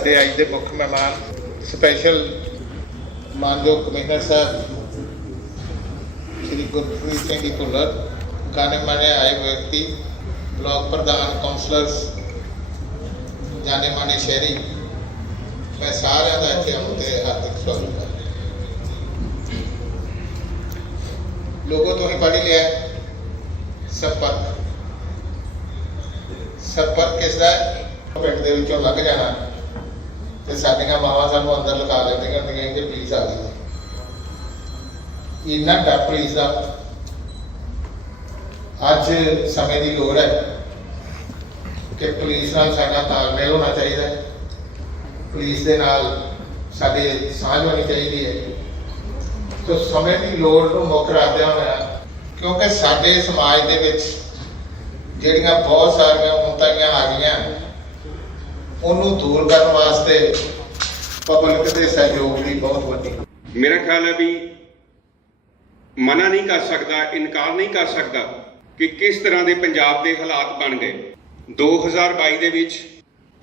ਸਾਡੇ ਅੱਜ ਦੇ ਮੁੱਖ ਮਹਿਮਾਨ ਸਪੈਸ਼ਲ ਮਾਨਯੋਗ ਕਮਿਸ਼ਨਰ ਸਾਹਿਬ ਸ਼੍ਰੀ ਗੁਰਪ੍ਰੀਤ ਸਿੰਘ ਜੀ ਭੁੱਲਰ, ਗਾਣੇ ਮਾਣੇ ਆਏ ਵਿਅਕਤੀ, ਬਲਾਕ ਪ੍ਰਧਾਨ ਕਾਉਂਸਲਰਸ ਜਾਣੇ ਮਾਣੇ ਸ਼ਹਿਰੀ, ਮੈਂ ਸਾਰਿਆਂ ਦਾ ਇੱਥੇ ਆਉਣ ਤੇ ਹਾਰਦਿਕ ਸਵਾਗਤ ਕਰਦਾ ਲੋਗੋ ਤੋਂ ਹੀ ਪੜ੍ਹ ਲਿਆ ਸੰਪਰਕ। ਸੰਪਰਕ ਕਿਸ ਦਾ ਪਿੰਡ ਦੇ ਵਿੱਚੋਂ ਲੱਗ ਜਾਣਾ। ਤੇ ਸਾਡੀਆਂ ਮਾਵਾਂ ਸਾਨੂੰ ਅੰਦਰ ਲਗਾ ਦਿੰਦੀਆਂ ਹੁੰਦੀਆਂ ਕਿ ਪੁਲਿਸ ਆ ਗਈ ਇੰਨਾ ਡਰ ਪੁਲਿਸ ਦਾ। ਅੱਜ ਸਮੇਂ ਦੀ ਲੋੜ ਹੈ ਕਿ ਪੁਲਿਸ ਨਾਲ ਸਾਡਾ ਤਾਲਮੇਲ ਹੋਣਾ ਚਾਹੀਦਾ ਹੈ। ਪੁਲਿਸ ਦੇ ਨਾਲ ਸਾਡੇ ਸਾਂਝ ਹੋਣੀ ਚਾਹੀਦੀ ਹੈ। ਤੋ ਸਮੇਂ ਦੀ ਲੋੜ ਨੂੰ ਮੁੱਖ ਰੱਖਦਿਆਂ ਹੋਇਆ, ਕਿਉਂਕਿ ਸਾਡੇ ਸਮਾਜ ਦੇ ਵਿੱਚ ਜਿਹੜੀਆਂ ਬਹੁਤ ਸਾਰੀਆਂ ਉਮਤਾਈਆਂ ਆ ਗਈਆਂ ਉਹਨੂੰ ਦੂਰ ਕਰਨ ਵਾਸਤੇ ਪਬਲਿਕ ਦੇ ਸਹਿਯੋਗ ਦੀ ਬਹੁਤ ਵੱਡੀ ਮੇਰਾ ਖਿਆਲ ਹੈ ਵੀ ਮਨਾ ਨਹੀਂ ਕਰ ਸਕਦਾ ਇਨਕਾਰ ਨਹੀਂ ਕਰ ਸਕਦਾ ਕਿ ਕਿਸ ਤਰ੍ਹਾਂ ਦੇ ਪੰਜਾਬ ਦੇ ਹਾਲਾਤ ਬਣ ਗਏ। 2022 ਦੇ ਵਿੱਚ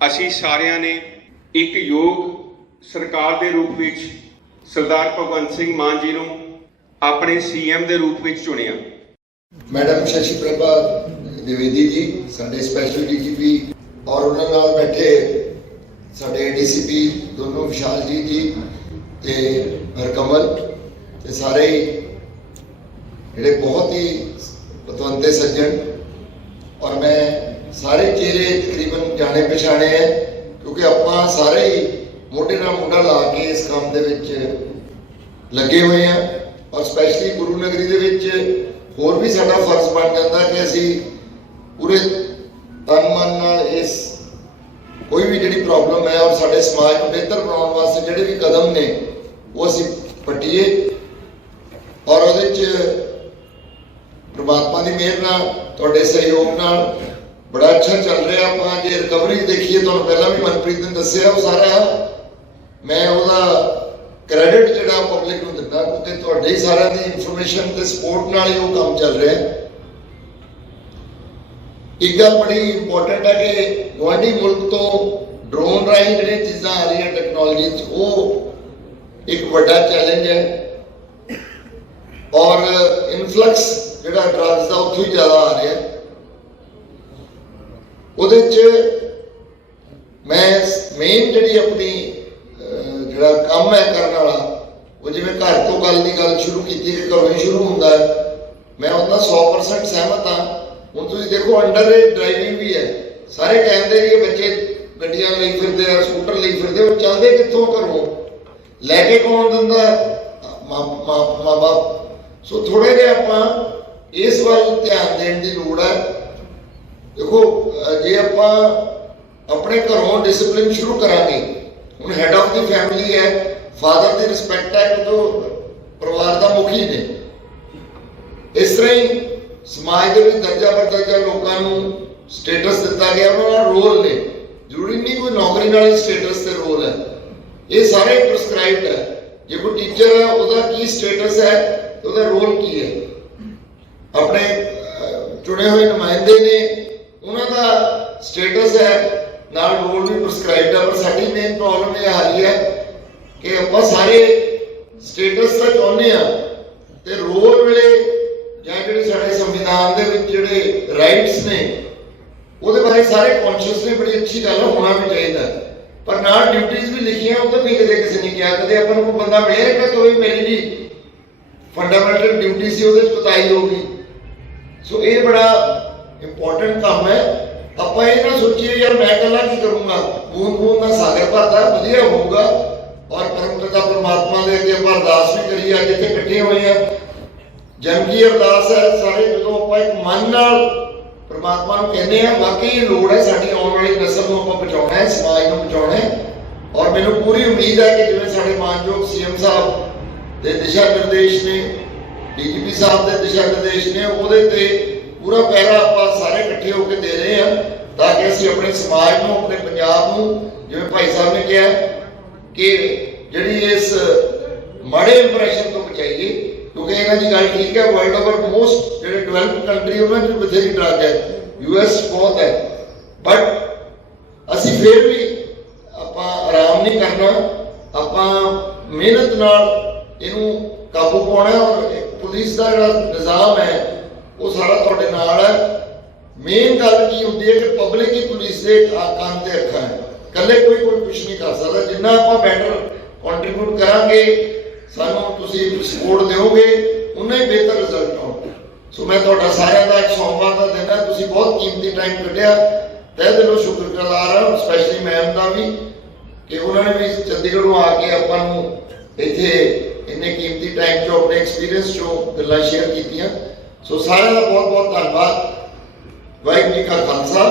ਅਸੀਂ ਸਾਰਿਆਂ ਨੇ ਇੱਕ ਯੋਗ ਸਰਕਾਰ ਦੇ ਰੂਪ ਵਿੱਚ ਸਰਦਾਰ ਭਗਵੰਤ ਸਿੰਘ ਮਾਨ ਜੀ ਨੂੰ ਆਪਣੇ ਸੀਐਮ ਦੇ ਰੂਪ ਵਿੱਚ ਚੁਣਿਆ। ਮੈਡਮ ਸ਼ਸ਼ੀ ਪ੍ਰਭਾ ਦਿਵੇਦੀ ਜੀ ਸਾਡੇ ਸਪੈਸ਼ਲ ਡੀਜੀਪੀ ਔਰ ਉਹਨਾਂ ਨਾਲ ਬੈਠੇ ਸਾਡੇ ਡੀਸੀਪੀ ਦੋਨੋਂ ਵਿਸ਼ਾਲ ਜੀ ਜੀ ਤੇ ਹਰਕਮਲ ਤੇ ਸਾਰੇ ਹੀ ਜਿਹੜੇ ਬਹੁਤ ਹੀ ਪਤਵੰਤੇ ਸੱਜਣ। ਔਰ ਮੈਂ ਸਾਰੇ ਚਿਹਰੇ ਤਕਰੀਬਨ ਜਾਣੇ ਪਛਾਣੇ ਹੈ, ਕਿਉਂਕਿ ਆਪਾਂ ਸਾਰੇ ਹੀ ਮੋਢੇ ਨਾਲ ਮੋਢਾ ਲਾ ਕੇ ਇਸ ਕੰਮ ਦੇ ਵਿੱਚ ਲੱਗੇ ਹੋਏ ਆ ਔਰ ਸਪੈਸ਼ਲੀ ਗੁਰੂ ਨਗਰੀ ਦੇ ਵਿੱਚ ਹੋਰ ਵੀ ਸਾਡਾ ਫਰਜ਼ ਬਣ ਜਾਂਦਾ ਕਿ ਅਸੀਂ ਪੂਰੇ ਤਨ ਮਨ ਨਾਲ ਇਸ ਕੋਈ ਵੀ ਜਿਹੜੀ ਪ੍ਰੋਬਲਮ ਹੈ ਔਰ ਸਾਡੇ ਸਮਾਜ ਨੂੰ ਬਿਹਤਰ ਬਣਾਉਣ ਵਾਸਤੇ ਜਿਹੜੇ ਵੀ ਕਦਮ ਨੇ, ਉਹ ਅਸੀਂ ਪੱਟੀਏ ਔਰ ਉਹਦੇ 'ਚ ਪ੍ਰਮਾਤਮਾ ਦੀ ਮਿਹਰ ਨਾਲ, ਤੁਹਾਡੇ ਸਹਿਯੋਗ ਨਾਲ ਬੜਾ ਅੱਛਾ ਚੱਲ ਰਿਹਾ। ਆਪਾਂ ਜੇ ਰਿਕਵਰੀ ਦੇਖੀਏ, ਤੁਹਾਨੂੰ ਪਹਿਲਾਂ ਵੀ ਮਨਪ੍ਰੀਤ ਨੇ ਦੱਸਿਆ ਉਹ ਸਾਰਾ। ਮੈਂ ਉਹਦਾ ਕ੍ਰੈਡਿਟ ਜਿਹੜਾ ਪਬਲਿਕ ਨੂੰ ਦਿੰਦਾ ਕਿਉਂਕਿ ਤੁਹਾਡੇ ਹੀ ਸਾਰਿਆਂ ਦੀ ਇਨਫੋਰਮੇਸ਼ਨ ਤੇ ਸਪੋਰਟ ਨਾਲ ਹੀ ਉਹ ਕੰਮ ਚੱਲ ਰਿਹਾ। ਹੈ ਇੱਕ ਗੱਲ ਬੜੀ ਇੰਪੋਰਟੈਂਟ ਹੈ ਕਿ ਗੁਆਂਢੀ ਮੁਲਕ ਤੋਂ ਡਰੋਨ ਰਾਹੀਂ ਜਿਹੜੀਆਂ ਚੀਜ਼ਾਂ ਆ ਰਹੀਆਂ ਟੈਕਨੋਲੋਜੀ 'ਚ ਉਹ ਇੱਕ ਵੱਡਾ ਚੈਲੰਜ ਹੈ। ਔਰ ਇਨਫਲਕਸ ਜਿਹੜਾ ਡਰੱਗਸ ਦਾ ਉੱਥੋਂ ਹੀ ਜ਼ਿਆਦਾ ਆ ਰਿਹਾ ਉਹਦੇ 'ਚ ਮੈਂ ਮੇਨ ਜਿਹੜੀ ਆਪਣੀ ਜਿਹੜਾ ਕੰਮ ਹੈ ਕਰਨ ਵਾਲਾ, ਉਹ ਜਿਵੇਂ ਘਰ ਤੋਂ ਗੱਲ ਦੀ ਗੱਲ ਸ਼ੁਰੂ ਕੀਤੀ ਕਿ ਘਰੋਂ ਹੀ ਸ਼ੁਰੂ ਹੁੰਦਾ ਹੈ। ਮੈਂ ਉਹਦਾ 100% ਸਹਿਮਤ ਹਾਂ ਹੁਣ ਤੁਸੀਂ ਦੇਖੋ ਅੰਡਰ ਡਰਾਈਵਿੰਗ ਵੀ ਹੈ। ਸਾਰੇ ਕਹਿੰਦੇ ਨੇ ਬੱਚੇ ਗੱਡੀਆਂ ਲਈ ਫਿਰਦੇ ਆ ਸਕੂਟਰ ਲਈ ਫਿਰਦੇ ਉਹ ਚੱਲਦੇ ਕਿੱਥੋਂ ਘਰੋਂ? ਲੈ ਕੇ ਕੌਣ ਦਿੰਦਾ ਮਾਂ-ਬਾਪ। ਸੋ ਥੋੜੇ ਜਿਹਾ ਆਪਾਂ ਇਸ ਵੱਲ ਧਿਆਨ ਦੇਣ ਦੀ ਲੋੜ ਹੈ। ਦੇਖੋ ਜੇ ਆਪਾਂ ਆਪਣੇ ਘਰੋਂ ਡਿਸਪਲਿਨ ਸ਼ੁਰੂ ਕਰਾਂਗੇ, ਹੁਣ ਹੈਡ ਆਫ ਦੀ ਫੈਮਿਲੀ ਹੈ ਫਾਦਰ ਦੀ ਰਿਸਪੈਕਟ ਹੈ ਕਿਉਂਕਿ ਪਰਿਵਾਰ ਦਾ ਮੁਖੀ ਨੇ। ਇਸ ਤਰ੍ਹਾਂ ਹੀ ਸਮਾਜ ਦੇ ਵਿੱਚ ਦਰਜਾ ਪਰ ਦਰਜਾ ਲੋਕਾਂ ਨੂੰ ਸਟੇਟਸ ਦਿੱਤਾ ਗਿਆ, ਉਹਨਾਂ ਦਾ ਰੋਲ ਨੇ। ਜ਼ਰੂਰੀ ਨਹੀਂ ਕੋਈ ਨੌਕਰੀ ਨਾਲ ਹੀ ਸਟੇਟਸ ਤੇ ਰੋਲ ਹੈ। ਇਹ ਸਾਰੇ ਪ੍ਰਸਕ੍ਰਾਈਬਡ ਹੈ। ਜੇ ਕੋਈ ਟੀਚਰ ਹੈ, ਉਹਦਾ ਕੀ ਸਟੇਟਸ ਹੈ ਉਹਦਾ ਰੋਲ ਕੀ ਹੈ? ਆਪਣੇ ਚੁਣੇ ਹੋਏ ਨੁਮਾਇੰਦੇ ਨੇ, ਉਹਨਾਂ ਦਾ ਸਟੇਟਸ ਹੈ, ਨਾਲ ਰੋਲ ਵੀ ਪ੍ਰਸਕ੍ਰਾਈਬਡ ਹੈ, ਪਰ ਸਾਡੀ ਮੇਨ ਪ੍ਰੋਬਲਮ ਇਹ ਆ ਰਹੀ ਹੈ ਕਿ ਆਪਾਂ ਸਾਰੇ ਸਟੇਟਸ ਤਾਂ ਚਾਹੁੰਦੇ ਆ ਤੇ ਰੋਲ ਵੇਲੇ ਜਾਂ ਜਿਹੜੇ ਸਾਡੇ ਸੰਵਿਧਾਨ ਦੇ ਵਿੱਚ ਜਿਹੜੇ ਰਾਈਟਸ ਨੇ, ਉਹਦੇ ਬਾਰੇ ਸਾਰੇ ਕੌਨਸ਼ੀਅਸ ਨੇ, ਬੜੀ ਅੱਛੀ ਗੱਲ ਹੋਣਾ ਵੀ ਚਾਹੀਦਾ। ਪਰ ਨਾਲ ਡਿਊਟੀਆਂ ਵੀ ਲਿਖੀਆਂ, ਉਹ ਤਾਂ ਨਹੀਂ ਕਦੇ ਕਿਸੇ ਨੇ ਕਿਹਾ। ਕਦੇ ਆਪਾਂ ਨੂੰ ਕੋਈ ਬੰਦਾ ਮਿਲਿਆ ਕਿ ਕੋਈ ਮੇਰੀ ਜੀ ਫੰਡਾਮੈਂਟਲ ਡਿਊਟੀ ਸੀ, ਉਹਦੇ ਚ ਕੁਤਾਈ ਹੋ ਸੋ ਇਹ ਬੜਾ ਇੰਪੋਰਟੈਂਟ ਕੰਮ ਹੈ। ਆਪਾਂ ਇਹ ਨਾ ਸੋਚੀਏ, ਯਾਰ ਮੈਂ ਇਕੱਲਾ ਕੀ ਕਰੂੰਗਾ? ਬੂੰਦ ਬੂੰਦ ਨਾਲ ਸਾਗਰ ਭਰਦਾ ਵਧੀਆ ਹੋਊਗਾ। ਔਰ ਪਰਮ ਪਰਮਾਤਮਾ ਦੇ ਅੱਗੇ ਆਪਾਂ ਅਰਦਾਸ ਵੀ ਕਰੀਏ, ਅੱਜ ਇੱਥੇ ਇਕੱਠੇ ਹੋਏ ਆ। ਜੰਗੀ ਅਰਦਾਸ ਹੈ, ਸਾਰੇ ਜਦੋਂ ਆਪਾਂ ਇੱਕ ਮਨ ਨਾਲ ਪਰਮਾਤਮਾ ਨੂੰ ਕਹਿੰਦੇ ਆ ਵਾਕਈ ਲੋੜ ਹੈ ਸਾਡੀ ਆਉਣ ਵਾਲੀ ਨਸਲ ਨੂੰ ਆਪਾਂ ਬਚਾਉਣਾ ਹੈ, ਸਮਾਜ ਨੂੰ ਬਚਾਉਣਾ ਹੈ। ਔਰ ਮੈਨੂੰ ਪੂਰੀ ਉਮੀਦ ਹੈ ਕਿ ਜਿਵੇਂ ਸਾਡੇ ਮਾਨਯੋਗ ਸੀਐਮ ਸਾਹਿਬ ਦੇ ਦਿਸ਼ਾ ਨਿਰਦੇਸ਼ ਨੇ, ਡੀਜੀਪੀ ਸਾਹਿਬ ਦੇ ਦਿਸ਼ਾ ਨਿਰਦੇਸ਼ ਨੇ, ਉਹਦੇ ਤੇ ਪੂਰਾ ਪਹਿਰਾ ਆਪਾਂ ਸਾਰੇ ਇਕੱਠੇ ਹੋ ਕੇ ਦੇ ਰਹੇ ਹਾਂ, ਤਾਂ ਕਿ ਅਸੀਂ ਆਪਣੇ ਸਮਾਜ ਨੂੰ, ਆਪਣੇ ਪੰਜਾਬ ਨੂੰ, ਜਿਵੇਂ ਭਾਈ ਸਾਹਿਬ ਨੇ ਕਿਹਾ ਕਿ ਜਿਹੜੀ ਇਸ ਮਾੜੇ ਇੰਪ੍ਰੈਸ਼ਨ ਤੋਂ ਬਚਾਈਏ। ਕਿਉਂਕਿ ਇਹਨਾਂ ਦੀ ਗੱਲ ਠੀਕ ਹੈ ਵਰਲਡ ਓਵਰ ਮੋਸਟ ਜਿਹੜੇ ਡਿਵੈਲਪਡ ਕੰਟਰੀ ਉਹਨਾਂ ਵਿੱਚ ਬਥੇਰੀ ਡਰਗ ਹੈ ਯੂਐਸ ਬਹੁਤ ਹੈ। ਬਟ ਅਸੀਂ ਫਿਰ ਵੀ ਆਪਾਂ ਨਹੀਂ ਕਰਨਾ, ਆਪਾਂ ਮਿਹਨਤ ਨਾਲ ਇਹਨੂੰ ਕਾਬੂ ਪਾਉਣਾ ਔਰ ਪੁਲਿਸ ਦਾ ਜਿਹੜਾ ਨਿਜ਼ਾਮ ਹੈ, ਉਹ ਸਾਰਾ ਤੁਹਾਡੇ ਨਾਲ ਹੈ। ਮੇਨ ਗੱਲ ਕੀ ਹੁੰਦੀ ਹੈ ਕਿ ਪਬਲਿਕ ਹੀ ਪੁਲਿਸ ਦੇ ਕਾ- ਕੰਨ ਤੇ ਅੱਖਾਂ ਹੈ। ਇਕੱਲੇ ਕੋਈ ਕੋਈ ਕੁਝ ਨਹੀਂ ਕਰ ਸਕਦਾ। ਜਿੰਨਾ ਆਪਾਂ ਬੈਟਰ ਕੰਟਰੀਬਿਊਟ ਕਰਾਂਗੇ ਸਾਨੂੰ ਤੁਸੀਂ ਸਪੋਰਟ ਦਿਓਗੇ, ਉਨਾ ਹੀ ਬਿਹਤਰ ਰਿਜ਼ਲਟ ਆਉਣਾ ਸੋ ਮੈਂ ਤੁਹਾਡਾ ਸਾਰਿਆਂ ਦਾ ਇੱਕ ਸੋਮਵਾਰ ਦਾ ਦਿਨ ਹੈ ਤੁਸੀਂ ਬਹੁਤ ਕੀਮਤੀ ਟਾਈਮ ਕੱਢਿਆ। ਤਹਿ ਦਿਲੋਂ ਸ਼ੁਕਰਗੁਜ਼ਾਰ ਹਾਂ ਸਪੈਸ਼ਲੀ ਮੈਮ ਦਾ ਵੀ, ਕਿ ਉਹਨਾਂ ਨੇ ਵੀ ਚੰਡੀਗੜ੍ਹੋਂ ਆ ਕੇ ਆਪਾਂ ਨੂੰ ਇੱਥੇ ਇੰਨੇ ਕੀਮਤੀ ਟਾਈਮ 'ਚੋਂ ਆਪਣੇ ਐਕਸਪੀਰੀਅੰਸ 'ਚੋਂ ਗੱਲਾਂ ਸ਼ੇਅਰ ਕੀਤੀਆਂ। ਸੋ ਸਾਰਿਆਂ ਦਾ ਬਹੁਤ ਬਹੁਤ ਧੰਨਵਾਦ। ਵਾਹਿਗੁਰੂ ਜੀ ਕਾ ਖਾਲਸਾ।